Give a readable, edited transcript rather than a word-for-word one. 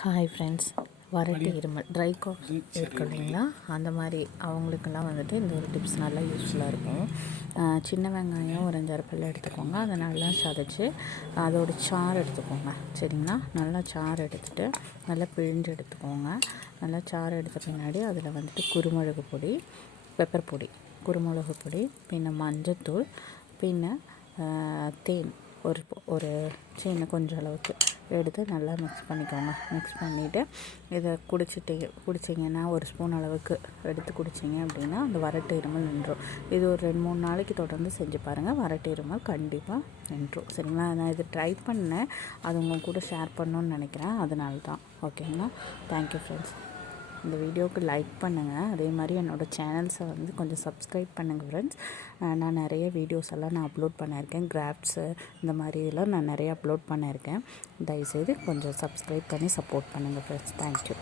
Hi friends, வறட்டு இருமல் try cough இருக்கு இல்லைங்களா, அந்த மாதிரி அவங்களுக்கெல்லாம் வந்துட்டு இந்த ஒரு டிப்ஸ் நல்லா யூஸ்ஃபுல்லாக இருக்கும். சின்ன வெங்காயம் ஒரு 5 பல் எடுத்துக்கோங்க. அதை நல்லா சதைச்சி அதோட சாறு எடுத்துக்கோங்க. சரிங்களா, நல்லா சாறு எடுத்துகிட்டு நல்லா பிழிஞ்சு எடுத்துக்கோங்க. நல்லா சாறு எடுத்த பின்னாடி அதில் வந்துட்டு குருமிளகு பொடி, பெப்பர் பொடி, குருமிளகு பொடி, பின்ன மஞ்சத்தூள், பின்ன தேன் ஒரு சின்ன கொஞ்சம் அளவுக்கு எடுத்து நல்லா மிக்ஸ் பண்ணிக்கோங்க. மிக்ஸ் பண்ணிவிட்டு இதை குடிச்சிங்கன்னா ஒரு ஸ்பூன் அளவுக்கு எடுத்து குடிச்சிங்க அப்படின்னா அந்த வறட்டு இருமல் நின்றும். இது ஒரு 2-3 நாளைக்கு தொடர்ந்து செஞ்சு பாருங்கள், வறட்டு இருமல் கண்டிப்பாக நின்றும். சரிங்களா, நான் இது ட்ரை பண்ணேன், அது உங்கள் கூட ஷேர் பண்ணணுன்னு நினைக்கிறேன், அதனால தான். ஓகேங்களா, தேங்க்யூ ஃப்ரெண்ட்ஸ். இந்த வீடியோவுக்கு லைக் பண்ணுங்கள், அதே மாதிரி என்னோடய சேனல்ஸை வந்து கொஞ்சம் சப்ஸ்கிரைப் பண்ணுங்கள் ஃப்ரெண்ட்ஸ். நான் நிறைய வீடியோஸ் எல்லாம் நான் அப்லோட் பண்ணியிருக்கேன், கிராஃப்ட்ஸு இந்த மாதிரியெல்லாம் நான் நிறைய அப்லோட் பண்ணியிருக்கேன். தயவுசெய்து கொஞ்சம் சப்ஸ்கிரைப் பண்ணி சப்போர்ட் பண்ணுங்கள் ஃப்ரெண்ட்ஸ். தேங்க்யூ.